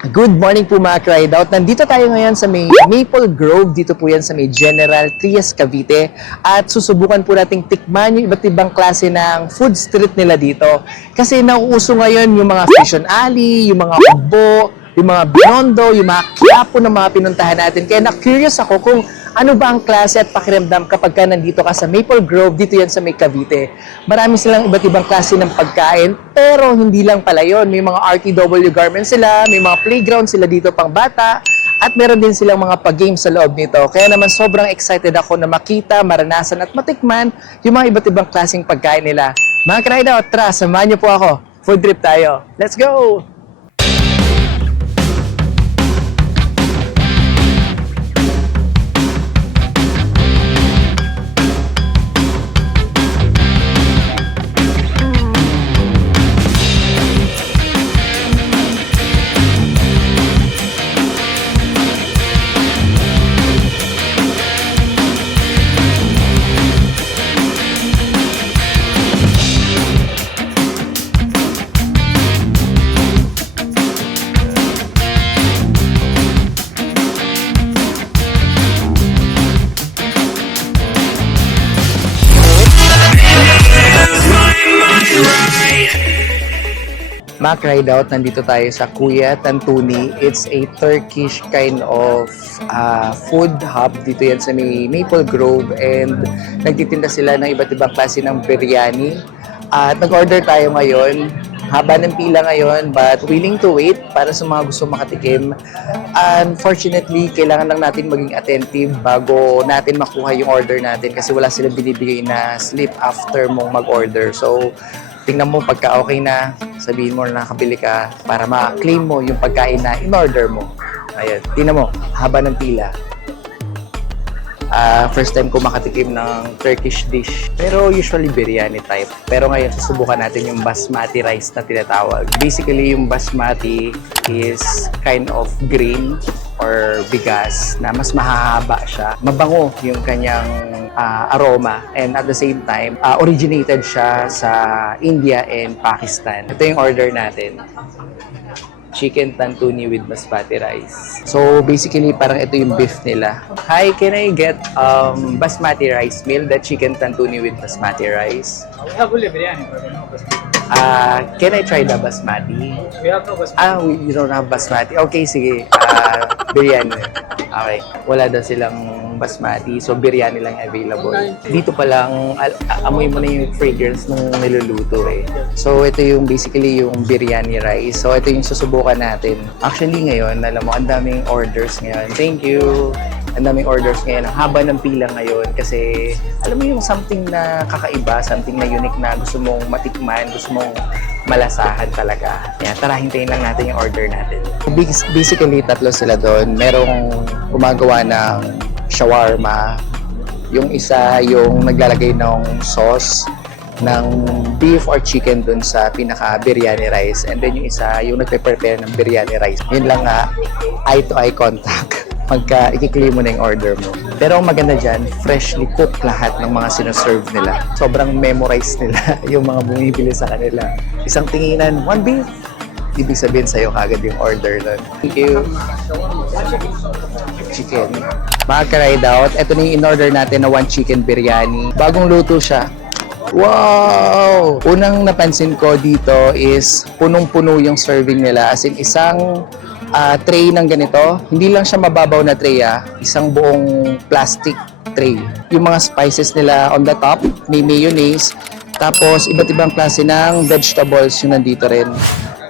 Good morning po mga Cried-Out. Nandito tayo ngayon sa may Maple Grove. Dito po yan sa may General Trias, Cavite. At susubukan po nating tikman yung iba't ibang klase ng food street nila dito. Kasi nauuso ngayon yung mga Fusion Alley, yung mga Ugbo, yung mga Binondo, yung mga Quiapo na mga pinuntahan natin. Kaya na-curious ako kung ano ba ang klase at pakiramdam kapag ka nandito ka sa Maple Grove, dito yan sa may Cavite. Marami silang iba't ibang klase ng pagkain, pero hindi lang pala yun. May mga RTW garments sila, may mga playground sila dito pang bata, at meron din silang mga pag-games sa loob nito. Kaya naman sobrang excited ako na makita, maranasan at matikman yung mga iba't ibang klaseng pagkain nila. Mga Cried-Out, tara, samahan niyo po ako. Food trip tayo. Let's go! Mga Cried-Out, nandito tayo sa Kuya Tantuni. It's a Turkish kind of food hub. Dito yan sa may Maple Grove and nagtitinda sila ng iba't ibang klase ng biryani. At nag-order tayo ngayon. Haba ng pila ngayon but willing to wait para sa mga gusto makatikim. Unfortunately, kailangan lang natin maging attentive bago natin makuha yung order natin kasi wala silang binibigay na slip after mong mag-order. So, tingnan mo pagka okay na, sabihin mo na nakabili ka para ma-claim mo yung pagkain na in-order mo. Ayan, tingnan mo, haba ng pila. First time ko makatikim ng Turkish dish. Pero usually biryani type. Pero ngayon susubukan natin yung basmati rice na tinatawag. Basically yung basmati is kind of grain or bigas na mas mahahaba siya. Mabango yung kanyang aroma and at the same time, originated siya sa India and Pakistan. Ito yung order natin. Chicken tantuni with basmati rice. So basically parang ito yung beef nila. Hi, can I get basmati rice meal, the chicken tantuni with basmati rice? We have only biryani, but no basmati. Can I try the basmati? We have no basmati. You don't have basmati. Okay, sige. Biryani. Okay. Wala daw silang basmati, so biryani lang available. Dito pa lang, amoy mo na yung fragrance nung niluluto eh. So ito yung basically yung biryani rice. So ito yung susubukan natin. Actually ngayon, alam mo, ang daming orders ngayon. Thank you! Ang daming orders ngayon. Ang haba ng pila ngayon kasi alam mo yung something na kakaiba, something na unique na gusto mong matikman, gusto mong malasahan talaga. Yan, tara, hintayin lang natin yung order natin. Basically, tatlo sila doon. Merong gumagawa ng shawarma. Yung isa, yung naglalagay ng sauce ng beef or chicken dun sa pinaka-biryani rice. And then yung isa, yung nagpe-prepare ng biryani rice. Yun lang nga, eye-to-eye contact pagka i-claim mo na yung order mo. Pero ang maganda dyan, freshly cooked lahat ng mga sinoserve nila. Sobrang memorize nila yung mga bumibili sa kanila. Isang tinginan, one beef. Ibig sabihin sa'yo kagad yung order nun. Thank you. Chicken. Mga Cried-Out, ito na yung in-order natin na one chicken biryani. Bagong luto siya. Wow! Unang napansin ko dito is punong-puno yung serving nila. As in, isang tray ng ganito. Hindi lang siya mababaw na tray, isang buong plastic tray. Yung mga spices nila on the top, may mayonnaise, tapos iba't ibang klase ng vegetables yung nandito rin.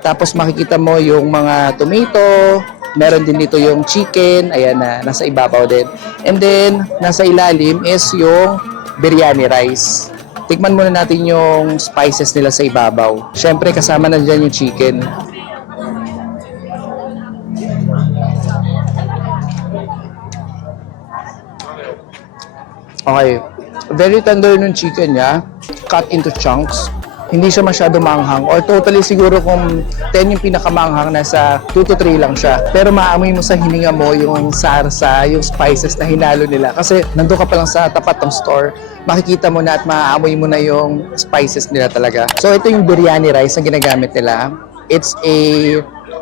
Tapos makikita mo yung mga tomato, meron din dito yung chicken, ayan na, nasa ibabaw din. And then, nasa ilalim is yung biryani rice. Tikman muna natin yung spices nila sa ibabaw. Siyempre, kasama na dyan yung chicken. Okay. Very tender yung chicken niya. Cut into chunks. Hindi siya masyado manghang. Or totally siguro kung 10 yung pinakamanghang, nasa 2 to 3 lang siya. Pero maamoy mo sa hininga mo yung sarsa, yung spices na hinalo nila. Kasi nandun ka pa lang sa tapat ng store, makikita mo na at maaamoy mo na yung spices nila talaga. So ito yung biryani rice na ginagamit nila. It's a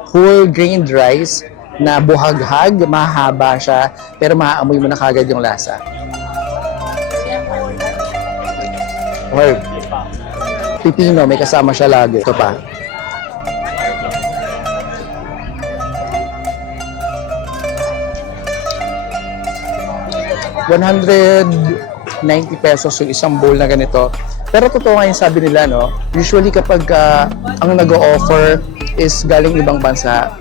whole grained rice na buhaghag, mahaba siya, pero maaamoy mo na kagad yung lasa. Okay. Pipino, may kasama siya lagi. Ito pa. ₱190 yung isang bowl na ganito. Pero totoo nga yung sabi nila, no? Usually kapag ang nag-o-offer is galing ibang bansa,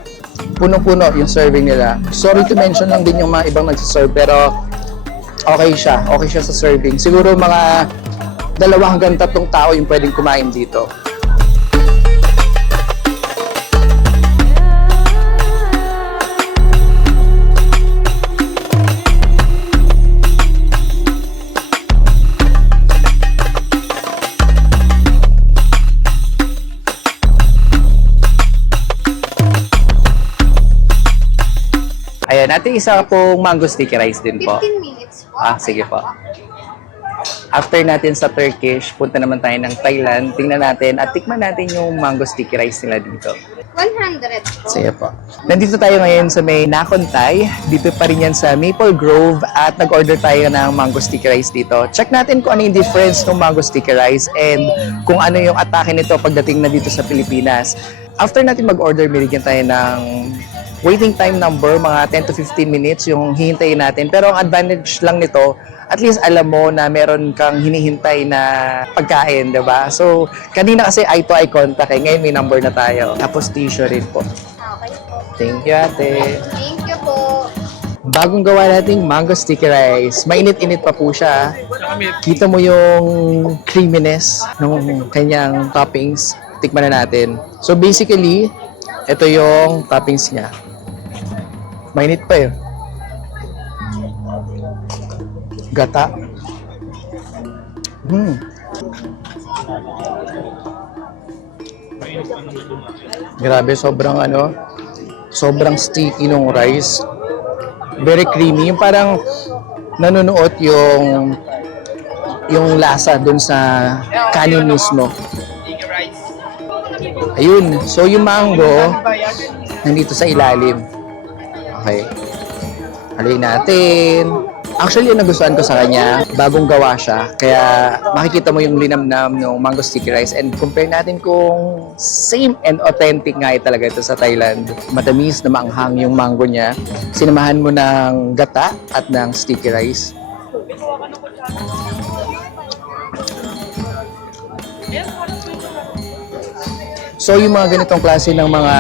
puno-puno yung serving nila. Sorry to mention lang din yung mga ibang nagsiserve, pero okay siya. Okay siya sa serving. Siguro mga 2 hanggang 3 tao yung pwedeng kumain dito. Ayan, natin isa pong mango sticky rice din po. 15 minutes po. Sige po. After natin sa Turkish, punta naman tayo ng Thailand. Tingnan natin at tikman natin yung mango sticky rice nila dito. 100 po. Sige po. Nandito tayo ngayon sa may Nakhon Thai. Dito pa rin yan sa Maple Grove at nag-order tayo ng mango sticky rice dito. Check natin kung ano yung difference ng mango sticky rice and kung ano yung atake nito pagdating na dito sa Pilipinas. After natin mag-order, binigyan tayo ng waiting time number, mga 10 to 15 minutes yung hihintayin natin. Pero ang advantage lang nito, at least alam mo na meron kang hinihintay na pagkain, diba? So, kanina kasi eye to eye contact ngayon may number na tayo. Tapos tissue rin po. Okay po. Thank you, ate. Thank you po. Bagong gawa nating mango sticky rice. Mainit-init pa po siya. Kita mo yung creaminess ng kanyang toppings. Tikman na natin. So, basically, ito yung toppings niya. Mainit pa yun. Gata. Grabe, sobrang sticky nung rice. Very creamy. Yung parang nanunuot yung lasa dun sa kanin mismo. Ayun. So, yung mango, nandito sa ilalim. Okay. Haluin natin. Actually, yung nagustuhan ko sa kanya, bagong gawa siya. Kaya makikita mo yung linamnam ng mango sticky rice. And compare natin kung same and authentic nga talaga ito sa Thailand. Matamis na maanghang yung mango niya. Sinamahan mo ng gata at ng sticky rice. So yung mga ganitong klase ng mga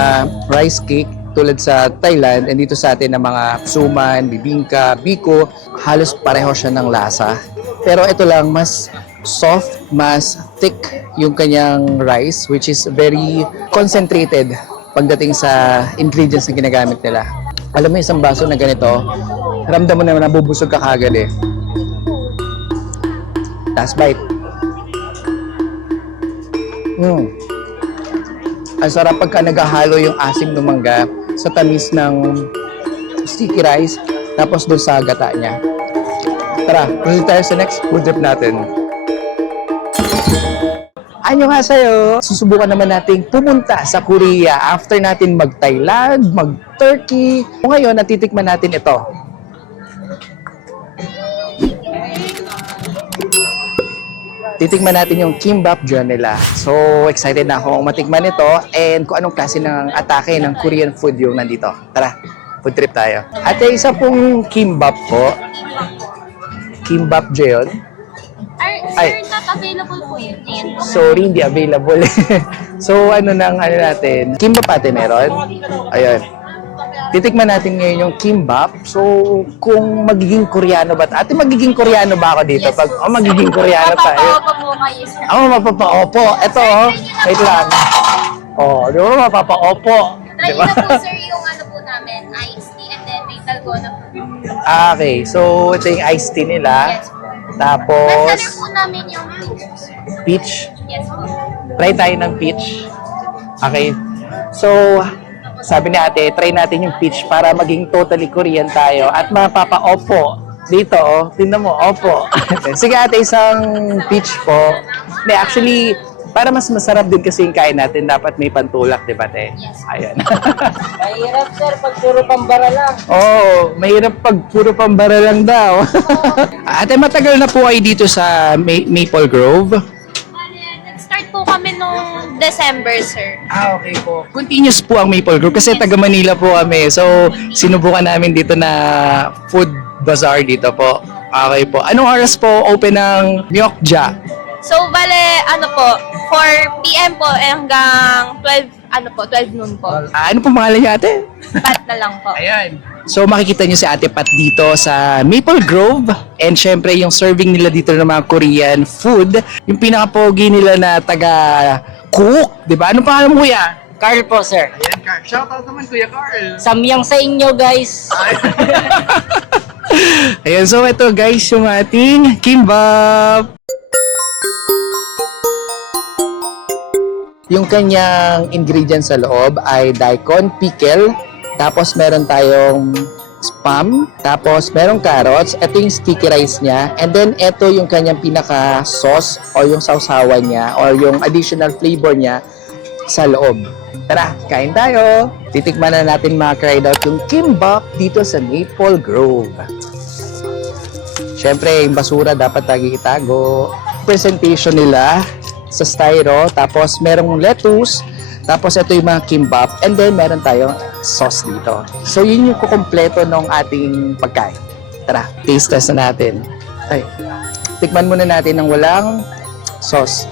rice cake tulad sa Thailand and dito sa atin ng mga suman, bibingka, biko, halos pareho siya ng lasa. Pero ito lang, mas soft, mas thick yung kanyang rice which is very concentrated pagdating sa ingredients na ginagamit nila. Alam mo isang baso na ganito, ramdam mo na nabubusog ka kagad eh. Last bite. Ang sarap pagka naghahalo yung asim ng mangga sa tamis ng sticky rice tapos doon sa gata niya. Tara, proceed tayo sa next food trip natin. Anyo nga sa'yo, susubukan naman nating pumunta sa Korea after natin mag-Thailand, mag-Turkey. Ngayon, natitikman natin ito. Titikman natin yung kimbap dyan nila. So, excited na akong matikman ito and kung anong klase ng atake ng Korean food yung nandito. Tara, food trip tayo. At isa pong kimbap po. Kimbap dyan. Sir, not available po yun. Sorry, hindi available. So, natin? Kimbap ate meron? Ayun. Titikman natin ngayon yung kimbap. So, kung magiging Koreano ba? Ate, magiging Koreano ba ako dito? Pag magiging Koreano tayo. Mapapa-opo po kayo, sir. Mapapa-opo. Ito, wait lang. Di ba mapapa-opo? Try Diba? na po, sir, yung po namin, iced tea, and then may dalgona po. Okay, so ito yung iced tea nila. Yes po. Tapos, Masalir po namin yung peach, sir. peach. Yes po. Try tayo ng peach. Okay. So, sabi ni ate, try natin yung peach para maging totally Korean tayo at mapapa-opo. Dito, tingnan mo, opo. Sige ate, isang peach po. Actually, Para mas masarap din kasi yung kain natin, dapat may pantulak, di ba, te? Yes. Ayan. Mahirap sir, pag puro pambara lang. Oo, mahirap pag puro pambara lang daw. Ate, matagal na po kayo dito sa Maple Grove? Nag-start po kami nung December, sir. Okay po. Continuous po ang Maple Grove kasi taga Manila po kami. So, sinubukan namin dito na food bazaar dito po. Okay po. Anong oras po open ng Myokja? So, bale, 4 p.m. po hanggang 12 noon po. Ano po pangalan niya, ate? Pat na lang po. Ayan. So makikita niyo si Ate Pat dito sa Maple Grove, and syempre yung serving nila dito ng mga Korean food, yung pinaka-pogi nila na taga-cook, di ba? Anong pangalan mo, kuya? Carl po sir. Ayan, Carl. Shoutout naman, Kuya Carl. Samyang sa inyo guys. Ayan, so ito guys yung ating kimbap. Yung kanyang ingredients sa loob ay daikon, pickle, tapos meron tayong spam, tapos merong carrots, ito yung sticky rice niya, and then ito yung kanyang pinaka-sauce o yung sausawan niya or yung additional flavor niya sa loob. Tara, kain tayo! Titikman na natin mga cried out yung kimbap dito sa Maple Grove. Siyempre, yung basura dapat lagi itago. Presentation nila sa styro, tapos merong lettuce, tapos ito yung mga kimbap, and then meron tayong sauce dito. So yun yung kukumpleto ng ating pagkain. Tara, taste test na natin. Ay, tikman muna natin ng walang sauce.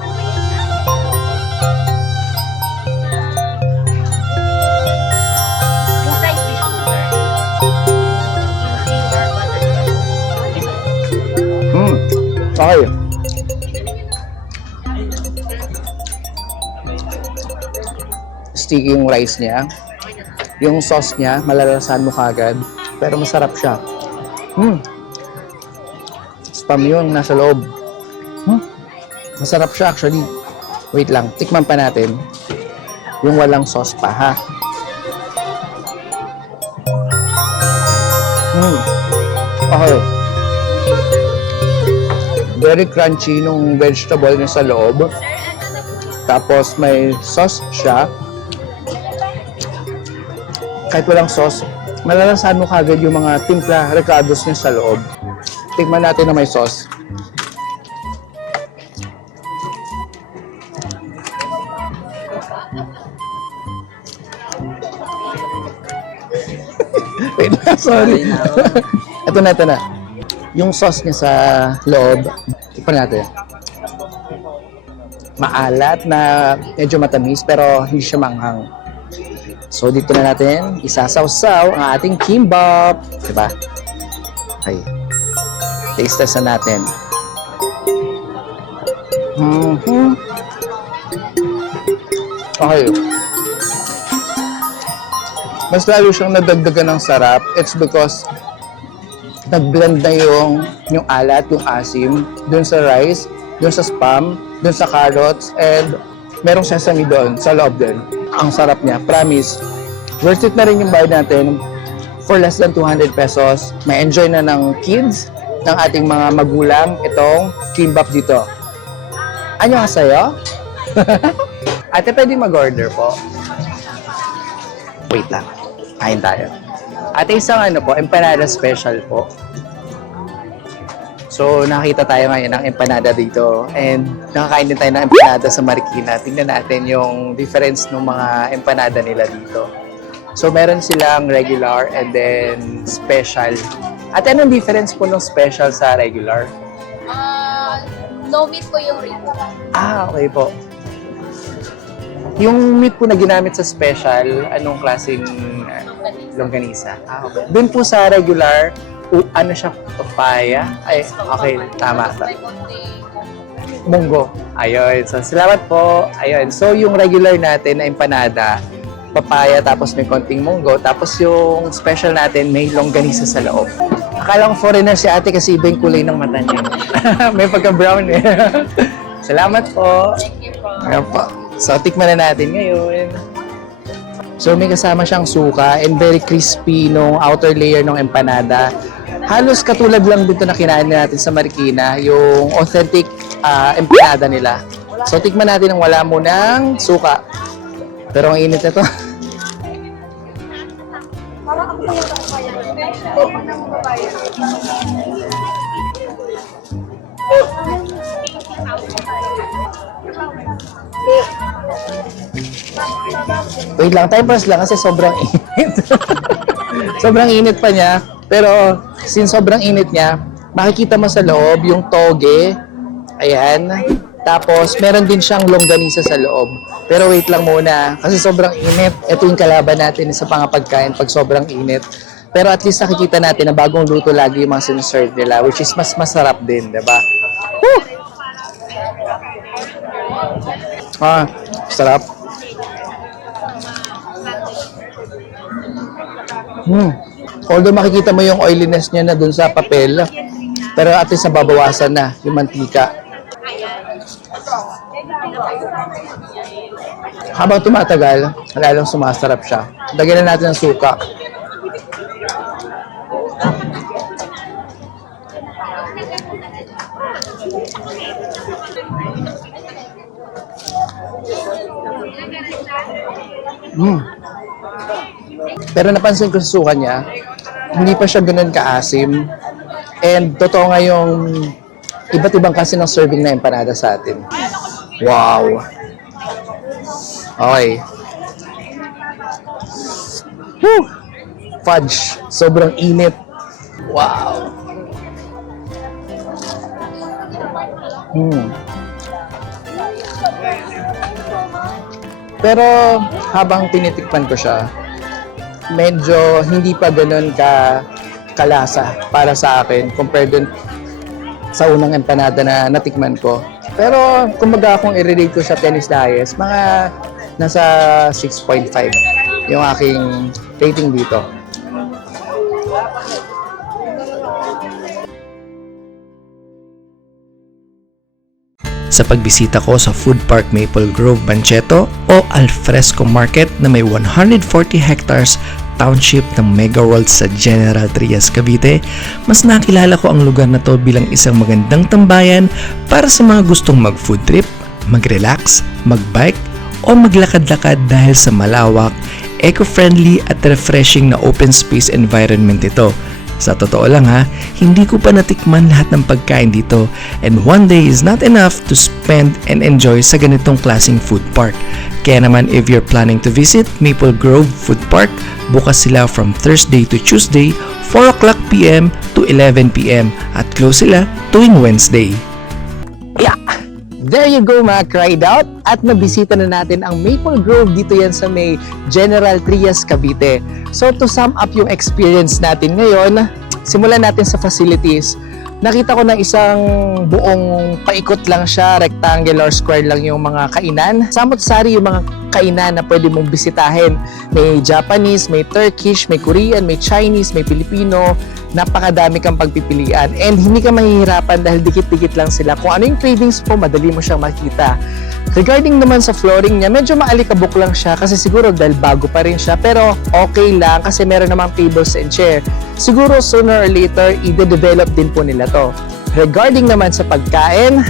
Okay. Sticky yung rice niya. Yung sauce niya, malalasahan mo kagad. Pero masarap siya. Spam yun, nasa loob. Masarap siya actually. Wait lang, tikman pa natin. Yung walang sauce pa, ha? Okay. Very crunchy nung vegetable niya sa loob. Tapos may sauce siya. Kahit walang sauce, malalasahan mo kagad yung mga timpla recados niya sa loob. Tikman natin na may sauce. Wait lang, sorry. Ito na. Yung sauce niya sa loob, tikman natin. Maalat na medyo matamis pero hindi siya manghang. So dito na natin isasawsaw ang ating kimbap, 'di ba? Okay. Taste test na natin. Okay. Mas lalo siyang nadagdagan ng sarap. It's because nag-blend na yung alat, yung asim dun sa rice, dun sa spam, dun sa carrots, and merong sesame doon sa loob din. Ang sarap niya, promise. Worth it na rin yung bayad natin. For less than 200 pesos, may enjoy na ng kids, ng ating mga magulang, itong kimbap dito. Ano nga sa'yo? Ate, pwede mag-order po? Wait lang. Kain tayo. Ate, isang empanada special po. So, nakita tayo ngayon ng empanada dito, and nakakain din tayo ng empanada sa Marikina. Tingnan natin yung difference ng mga empanada nila dito. So, meron silang regular and then special. At anong difference po ng special sa regular? No meat po yung rito. Okay po. Yung meat po na ginamit sa special, anong klaseng longganisa? Okay. Doon po sa regular, ano siya, papaya? Ay, okay, tama. Munggo. Ayun. So, salamat po. Ayun. So, yung regular natin na empanada, papaya, tapos may konting munggo, tapos yung special natin, may longganisa sa loob. Akala ko foreigner si ate kasi iba yung kulay ng mata niya. May pagka-brown eh. Salamat po. Ayan po. So, tikman na natin ngayon. So, may kasama siyang suka and very crispy nung outer layer ng empanada. Halos katulad lang dito na kinain natin sa Marikina, yung authentic empanada nila. So, tikman natin ang wala mo ng suka. Pero ang init na to. Wait lang, timers lang kasi sobrang init. Sobrang init pa niya. Pero since sobrang init niya, makikita mo sa loob yung toge. Ayan. Tapos meron din siyang longganisa sa loob. Pero wait lang muna kasi sobrang init. Ito yung kalaban natin sa pangapagkain pag sobrang init. Pero at least nakikita natin na bagong luto lagi yung mga sinaserve nila, which is mas masarap din, diba? Woo! Sarap. Although makikita mo yung oiliness niya na dun sa papel, pero at least nababawasan na yung mantika. Habang tumatagal, lalong sumasarap siya. Lagyan na natin ng suka. Pero napansin ko sa suka niya, hindi pa siya ganun kaasim. And totoo nga yung iba't ibang kasi ng serving na empanada sa atin. Wow! Okay. Woo! Fudge. Sobrang init. Wow! Pero habang tinitikman ko siya, medyo hindi pa ganun kalasa para sa akin compared dun sa unang empanada na natikman ko. Pero kumbaga kung i-relate ko sa Tennis Dias, mga nasa 6.5 yung aking rating dito. Sa pagbisita ko sa Food Park Maple Grove, Bancheto o Alfresco Market na may 140 hectares township ng Mega World sa General Trias, Cavite, mas nakilala ko ang lugar na to bilang isang magandang tambayan para sa mga gustong mag-food trip, mag-relax, mag-bike o maglakad-lakad dahil sa malawak, eco-friendly at refreshing na open space environment ito. Sa totoo lang ha, hindi ko pa natikman lahat ng pagkain dito and one day is not enough to spend and enjoy sa ganitong klaseng food park. Kaya naman if you're planning to visit Maple Grove Food Park, bukas sila from Thursday to Tuesday, 4 o'clock p.m. to 11 p.m. at close sila tuwing Wednesday. Yeah! There you go mga cried out at nabisita na natin ang Maple Grove dito yan sa may General Trias, Cavite. So to sum up yung experience natin ngayon, simulan natin sa facilities. Nakita ko ng isang buong paikot lang siya, rectangular square lang yung mga kainan. Samot-sari yung mga kainan na pwede mong bisitahin. May Japanese, may Turkish, may Korean, may Chinese, may Filipino. Napakadami kang pagpipilian and hindi ka mahihirapan dahil dikit-dikit lang sila. Kung ano yung cravings mo, madali mo siyang makita. Regarding naman sa flooring niya, medyo maalikabok lang siya kasi siguro dahil bago pa rin siya. Pero okay lang kasi meron namang tables and chair. Siguro sooner or later, i-develop din po nila to. Regarding naman sa pagkain,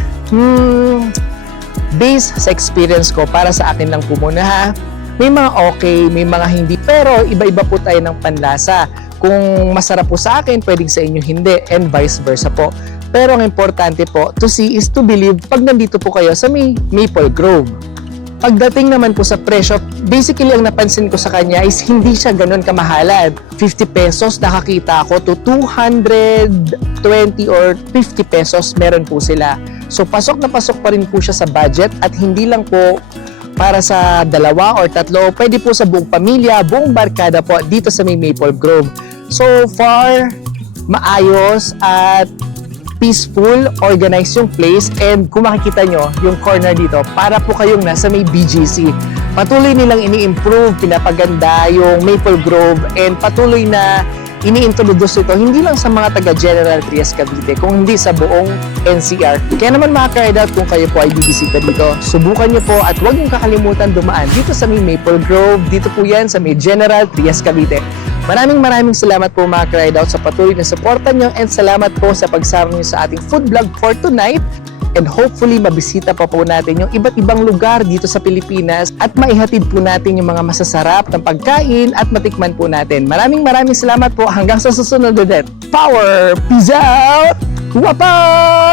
based sa experience ko, para sa akin lang po muna ha, may mga okay, may mga hindi. Pero iba-iba po tayo ng panlasa. Kung masarap po sa akin, pwedeng sa inyo hindi and vice versa po. Pero ang importante po, to see is to believe pag nandito po kayo sa may Maple Grove. Pagdating naman po sa presyo, basically ang napansin ko sa kanya is hindi siya ganun kamahalan. 50 pesos nakakita ako to 220 or 50 pesos meron po sila. So pasok na pasok pa rin po siya sa budget at hindi lang po para sa dalawa or tatlo, pwede po sa buong pamilya, buong barkada po dito sa may Maple Grove. So far, maayos at peaceful, organized yung place and kung makikita nyo, yung corner dito, para po kayong nasa may BGC. Patuloy nilang ini-improve, pinapaganda yung Maple Grove and patuloy na ini-introduce ito hindi lang sa mga taga General Trias, Cavite, kung hindi sa buong NCR. Kaya naman mga ka-ride out, kung kayo po ay bibisita dito, subukan nyo po at huwag nyo kakalimutan dumaan dito sa may Maple Grove. Dito po yan sa may General Trias, Cavite. Maraming salamat po mga ka-ride out sa patuloy na suporta nyo and salamat po sa pagsama nyo sa ating food vlog for tonight. and hopefully mabisita pa po natin yung iba't ibang lugar dito sa Pilipinas at maihatid po natin yung mga masasarap ng pagkain at matikman po natin. Maraming salamat po hanggang sa susunod ulit. Power! Peace out! Wapa!